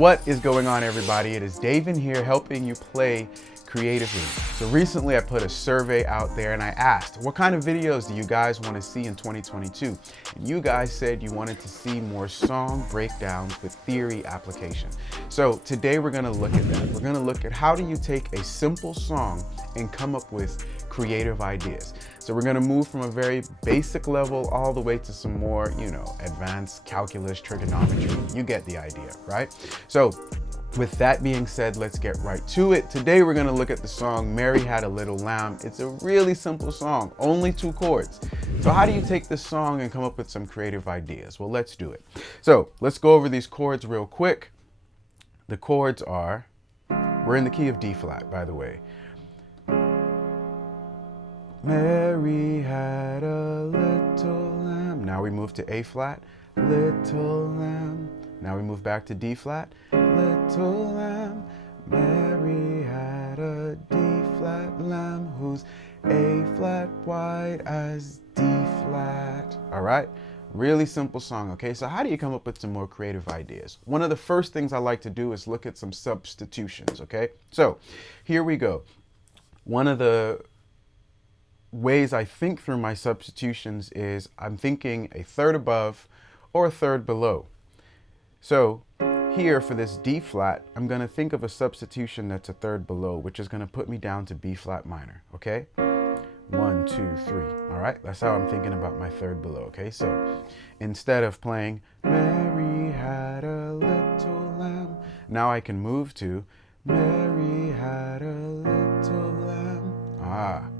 What is going on, everybody? It is Davin here helping you play creatively. So recently I put a survey out there and I asked, what kind of videos do you guys want to see in 2022? And you guys said you wanted to see more song breakdowns with theory application. So today we're going to look at that. We're going to look at how do you take a simple song and come up with creative ideas. So we're going to move from a very basic level all the way to some more, advanced calculus, trigonometry. You get the idea, right? So with that being said, let's get right to it. Today we're going to look at the song Mary Had a Little Lamb. It's a really simple song, only 2 chords. So how do you take this song and come up with some creative ideas? Well, let's do it. So let's go over these chords real quick. The chords are, we're in the key of D flat, by the way. Mary had a little lamb. Now we move to A flat, little lamb. Now we move back to D flat, little lamb. Mary had a D flat lamb whose A flat wide as D flat. All right, really simple song, okay? So how do you come up with some more creative ideas? One of the first things I like to do is look at some substitutions, okay? So here we go. One of the ways I think through my substitutions is I'm thinking a third above or a third below. So here for this D flat, I'm going to think of a substitution that's a third below, which is going to put me down to B flat minor, okay? 1, 2, 3. All right, that's how I'm thinking about my third below, okay? So instead of playing Mary had a little lamb, now I can move to Mary had a little lamb.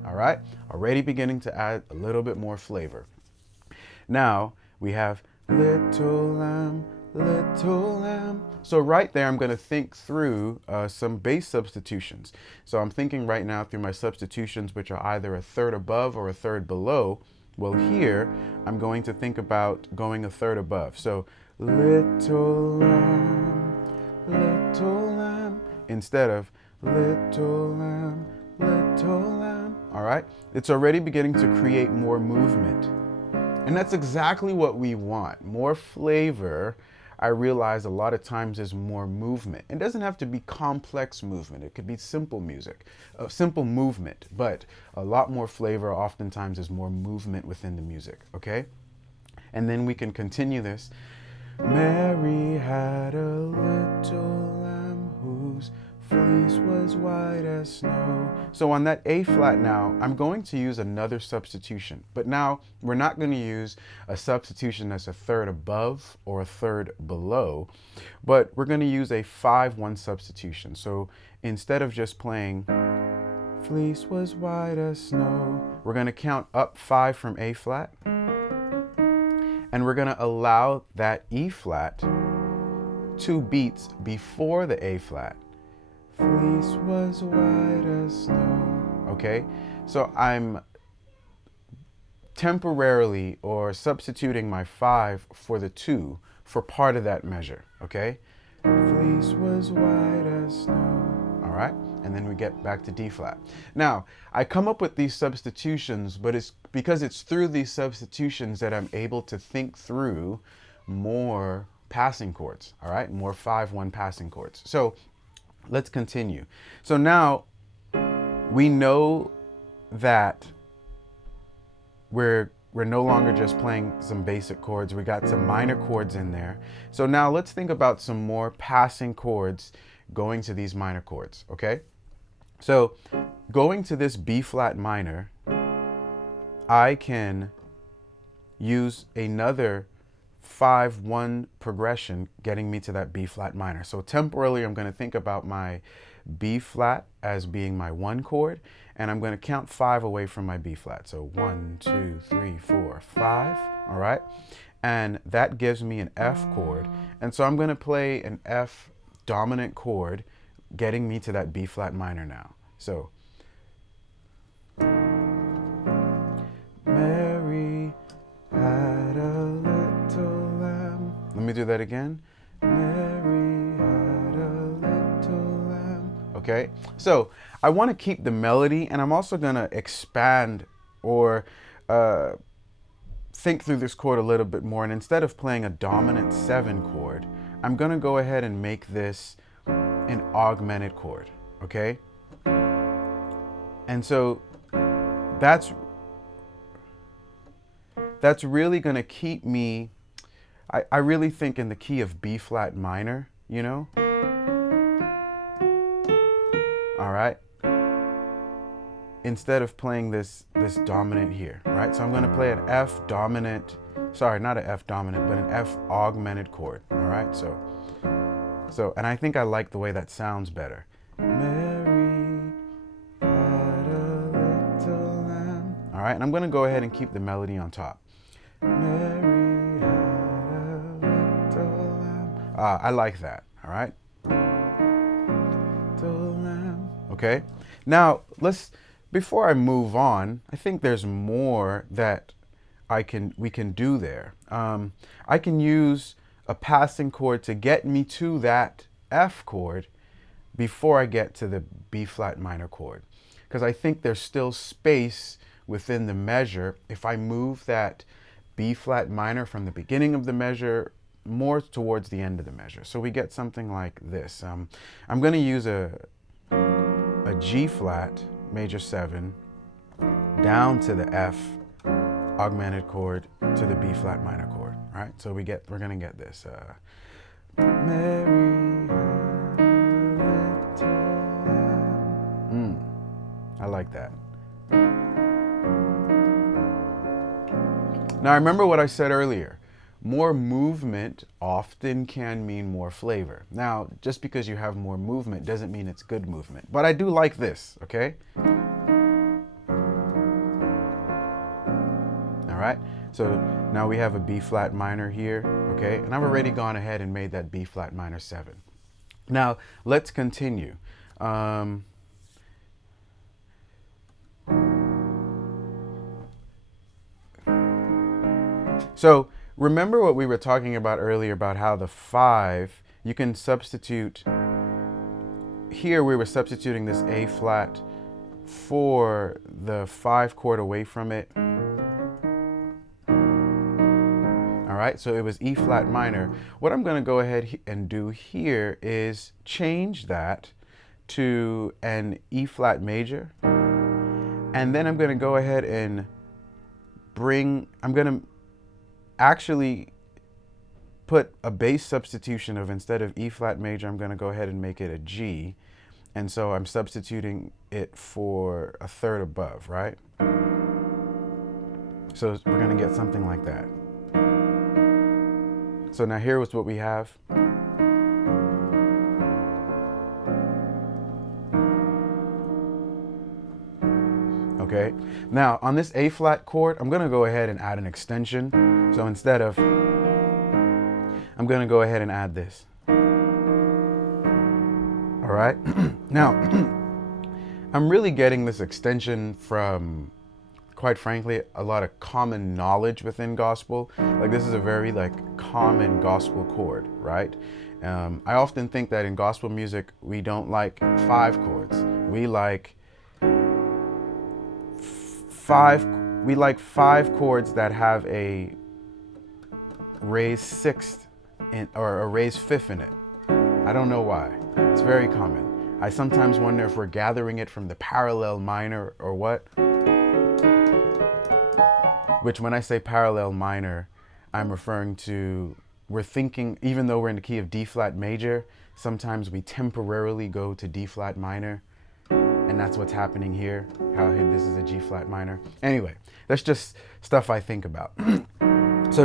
All right, already beginning to add a little bit more flavor. Now we have little lamb, little lamb. So right there, I'm going to think through some bass substitutions. So I'm thinking right now through my substitutions, which are either a third above or a third below. Well, here, I'm going to think about going a third above. So little lamb, instead of little lamb, little lamb. All right, it's already beginning to create more movement. And that's exactly what we want. More flavor. I realize a lot of times is more movement. It doesn't have to be complex movement. It could be simple music, simple movement, but a lot more flavor oftentimes is more movement within the music, okay? And then we can continue this. Mary had a little lamb whose fleece was white as snow. So on that A flat now, I'm going to use another substitution. But now we're not going to use a substitution that's a third above or a third below, but we're going to use a 5-1 substitution. So instead of just playing fleece was white as snow, we're going to count up 5 from A flat, and we're going to allow that E flat 2 beats before the A flat. Fleece was white as snow. Okay, so I'm temporarily or substituting my 5 for the 2 for part of that measure. Okay, fleece was white as snow. All right, and then we get back to D flat. Now I come up with these substitutions, but it's because it's through these substitutions that I'm able to think through more passing chords. All right, more 5-1 passing chords. So let's continue. So now we know that we're no longer just playing some basic chords. We got some minor chords in there. So now let's think about some more passing chords going to these minor chords, okay? So going to this B flat minor, I can use another 5-1 progression getting me to that B flat minor. So temporarily I'm going to think about my B flat as being my 1 chord, and I'm going to count 5 away from my B flat. So 1, 2, 3, 4, 5. All right, and that gives me an F chord, and so I'm going to play an F dominant chord getting me to that B flat minor now. So Mary had a little lamb. Let me do that again. Mary had a little lamb. Okay, so I want to keep the melody, and I'm also going to expand or think through this chord a little bit more. And instead of playing a dominant 7 chord, I'm gonna go ahead and make this an augmented chord, okay? And so that's really gonna keep me, I really think in the key of B flat minor, you know? All right? Instead of playing this dominant here, right? So I'm gonna play an F dominant, sorry, not an F dominant, but an F augmented chord, all right? So, and I think I like the way that sounds better. Mary had a little lamb. All right, and I'm gonna go ahead and keep the melody on top. Mary had a little lamb. I like that, all right? Little lamb. Okay, now before I move on, I think there's more that we can do there. I can use a passing chord to get me to that F chord before I get to the B flat minor chord, because I think there's still space within the measure if I move that B flat minor from the beginning of the measure more towards the end of the measure. So we get something like this. I'm going to use a G flat major 7 down to the F augmented chord to the B flat minor chord. All right, so we're going to get this. Mary had a little lamb. I like that. Now remember what I said earlier. More movement often can mean more flavor. Now, just because you have more movement doesn't mean it's good movement. But I do like this, okay? All right, so now we have a B flat minor here, okay? And I've already gone ahead and made that B flat minor 7. Now, let's continue. So remember what we were talking about earlier about how the 5, you can substitute, here we were substituting this A flat for the 5 chord away from it. All right, so it was E flat minor. What I'm gonna go ahead and do here is change that to an E flat major. And then I'm gonna go ahead and I'm gonna actually put a bass substitution of, instead of E flat major, I'm going to go ahead and make it a G. And so I'm substituting it for a third above, right? So we're going to get something like that. So now here was what we have. Okay, now on this A flat chord, I'm going to go ahead and add an extension. So instead of, I'm going to go ahead and add this. All right, now I'm really getting this extension from, quite frankly, a lot of common knowledge within gospel. Like this is a very common gospel chord, right? I often think that in gospel music, we don't like 5 chords. We like 5 chords that have a raised 6th or a raised 5th in it. I don't know why. It's very common. I sometimes wonder if we're gathering it from the parallel minor or what. Which, when I say parallel minor, I'm referring to, we're thinking, even though we're in the key of D flat major, sometimes we temporarily go to D flat minor. And that's what's happening here, how this is a G flat minor. Anyway, that's just stuff I think about. So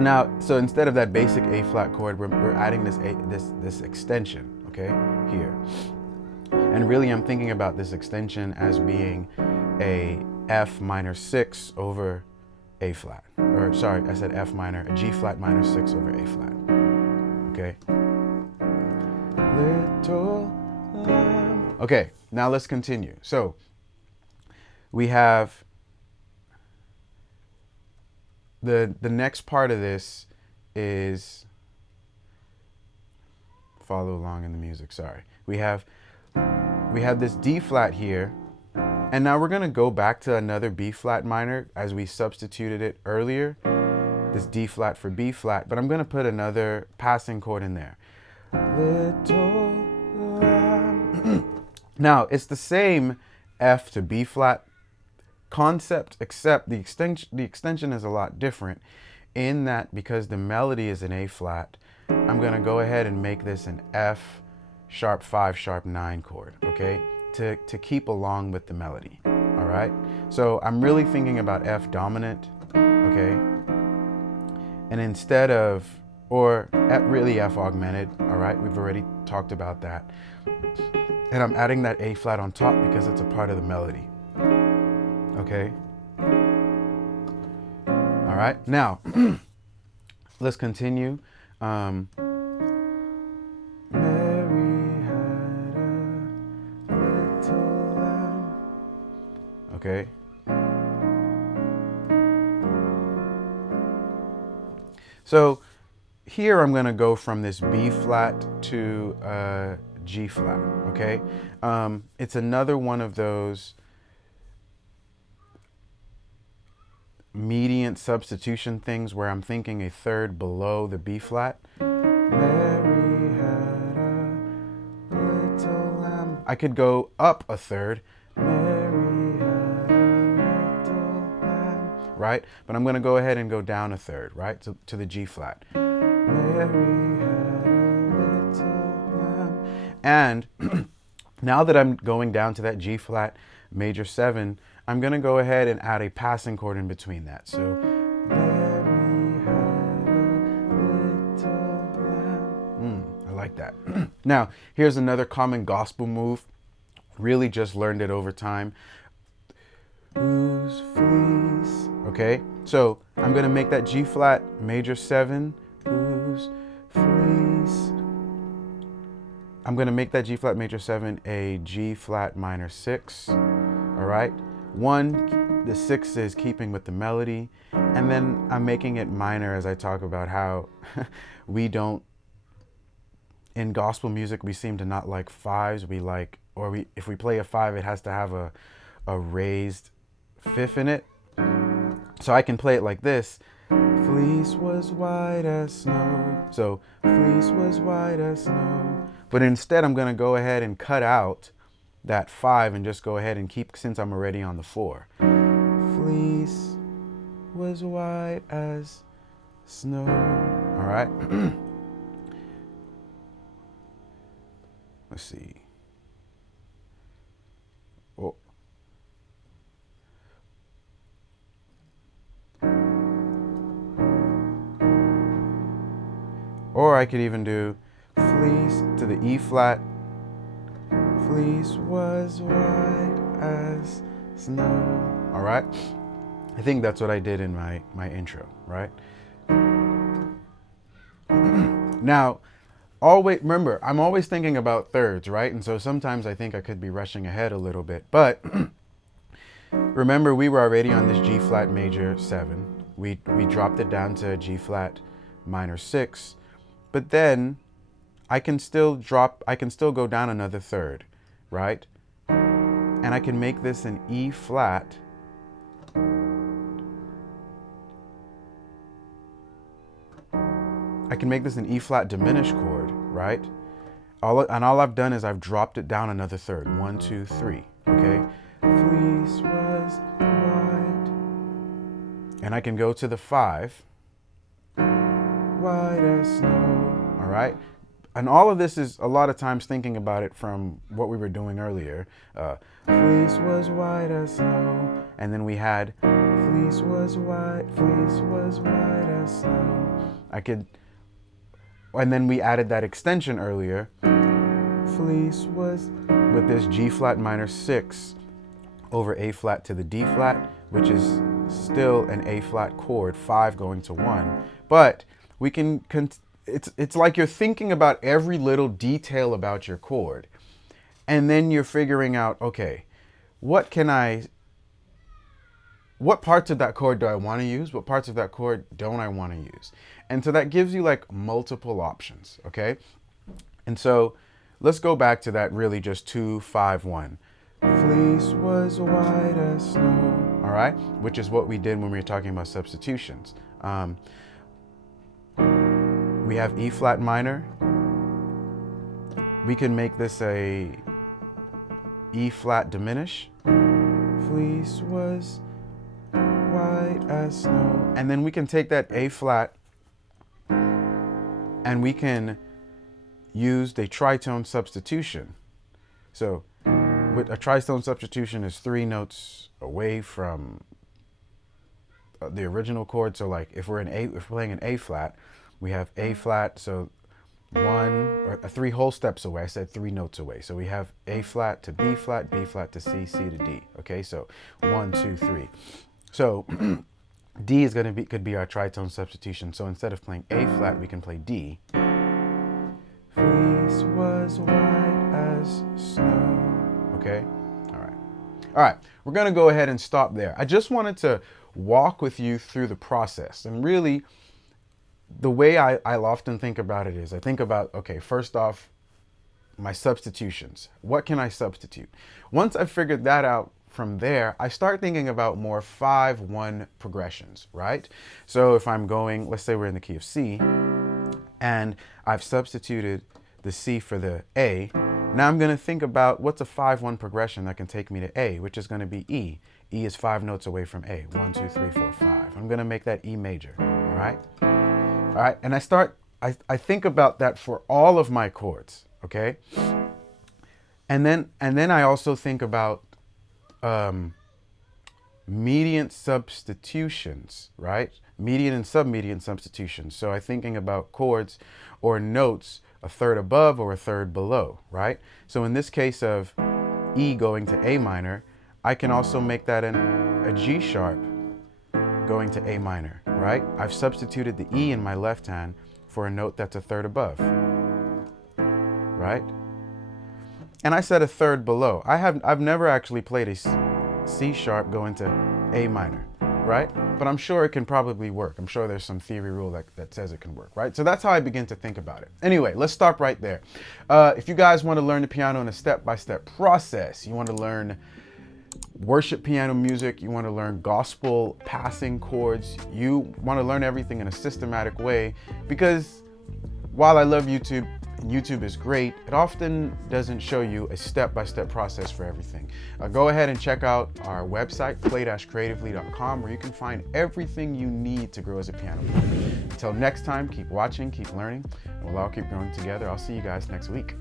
instead of that basic A flat chord, we're adding this extension, okay, here. And really I'm thinking about this extension as being a F minor 6 over A flat. Or sorry, I said F minor, a G flat minor 6 over A flat. Okay. Little lamb. Okay, now let's continue. So we have the next part of this is, follow along in the music, sorry. We have this D flat here, and now we're gonna go back to another B flat minor as we substituted it earlier, this D flat for B flat, but I'm gonna put another passing chord in there. little lamb. Now, it's the same F to B flat concept, except the extension is a lot different in that because the melody is an A flat, I'm gonna go ahead and make this an F sharp 5 sharp 9 chord, okay? To keep along with the melody, all right? So I'm really thinking about F dominant, okay? And instead of, or really F augmented, all right? We've already talked about that. And I'm adding that A flat on top because it's a part of the melody. Okay? All right, now, let's continue. Mary had a little lamb. Okay? So here I'm going to go from this B flat to G flat, okay? It's another one of those mediant substitution things where I'm thinking a third below the B flat. Mary had a little lamb. I could go up a third. Mary had a little lamb, right? But I'm going to go ahead and go down a third, right? To the G flat. Mary had a little lamb. And now that I'm going down to that G flat major 7, I'm going to go ahead and add a passing chord in between that. So, Mary had a little lamb. I like that. Now, here's another common gospel move. Really just learned it over time. Whose fleece? Okay, so I'm going to make that G flat major 7. Whose fleece? I'm going to make that G flat major 7 a G flat minor 6. All right. 1, the 6 is keeping with the melody, and then I'm making it minor as I talk about how we don't, in gospel music, we seem to not like 5s. We like, if we play a 5, it has to have a raised 5th in it. So I can play it like this. Fleece was white as snow. So fleece was white as snow. But instead, I'm going to go ahead and cut out that 5 and just go ahead and keep, since I'm already on the 4. Fleece was white as snow. All right. Let's see. Oh. Or I could even do fleece to the E flat. Fleece was white as snow. All right. I think that's what I did in my intro, right? Now, remember, I'm always thinking about thirds, right? And so sometimes I think I could be rushing ahead a little bit. But remember, we were already on this G flat major 7. We dropped it down to G flat minor 6. But then I can still go down another third, right? And I can make this an E flat. I can make this an E flat diminished chord, right? All I've done is I've dropped it down another third. 1, 2, 3, okay? Fleece was white. And I can go to the 5. White as snow, all right? And all of this is a lot of times thinking about it from what we were doing earlier. Fleece was white as snow. And then we had fleece was white as snow. And then we added that extension earlier. Fleece was, with this G flat minor 6 over A flat to the D flat, which is still an A flat chord, 5 going to 1. But we can, it's like you're thinking about every little detail about your chord. And then you're figuring out, okay, what parts of that chord do I want to use? What parts of that chord don't I want to use? And so that gives you like multiple options, okay? And so let's go back to that really just 2, 5, 1. Fleece was white as snow, all right? Which is what we did when we were talking about substitutions. We have E flat minor, we can make this a E flat diminish. Fleece was white as snow. And then we can take that A flat and we can use the tritone substitution. So with a tritone substitution is 3 notes away from the original chord. So like if we're playing an A flat, we have A flat, so 3 whole steps away. I said 3 notes away. So we have A flat to B flat to C, C to D. Okay, so 1, 2, 3. So D is going to could be our tritone substitution. So instead of playing A flat, we can play D. Fleece was white as snow. Okay? All right. All right. We're going to go ahead and stop there. I just wanted to walk with you through the process. And really, the way I often think about it is I think about, okay, first off, my substitutions. What can I substitute? Once I've figured that out, from there, I start thinking about more 5-1 progressions, right? So if I'm going, let's say we're in the key of C, and I've substituted the C for the A, now I'm going to think about what's a 5-1 progression that can take me to A, which is going to be E. E is 5 notes away from A. 1, 2, 3, 4, 5. I'm going to make that E major, all right? All right, and I think about that for all of my chords, okay? And then I also think about mediant substitutions, right? Median and submedian substitutions. So I'm thinking about chords or notes a third above or a third below, right? So in this case of E going to A minor, I can also make that a G sharp going to A minor, right? I've substituted the E in my left hand for a note that's a third above, right? And I said a third below. I've never actually played a C sharp going to A minor, right? But I'm sure it can probably work. I'm sure there's some theory rule that says it can work, right? So that's how I begin to think about it. Anyway, let's stop right there. If you guys want to learn the piano in a step-by-step process, you want to learn worship piano music, you want to learn gospel passing chords, you want to learn everything in a systematic way, because while I love YouTube, and YouTube is great, it often doesn't show you a step-by-step process for everything. Go ahead and check out our website, play-creatively.com, where you can find everything you need to grow as a piano player. Until next time, keep watching, keep learning, and we'll all keep growing together. I'll see you guys next week.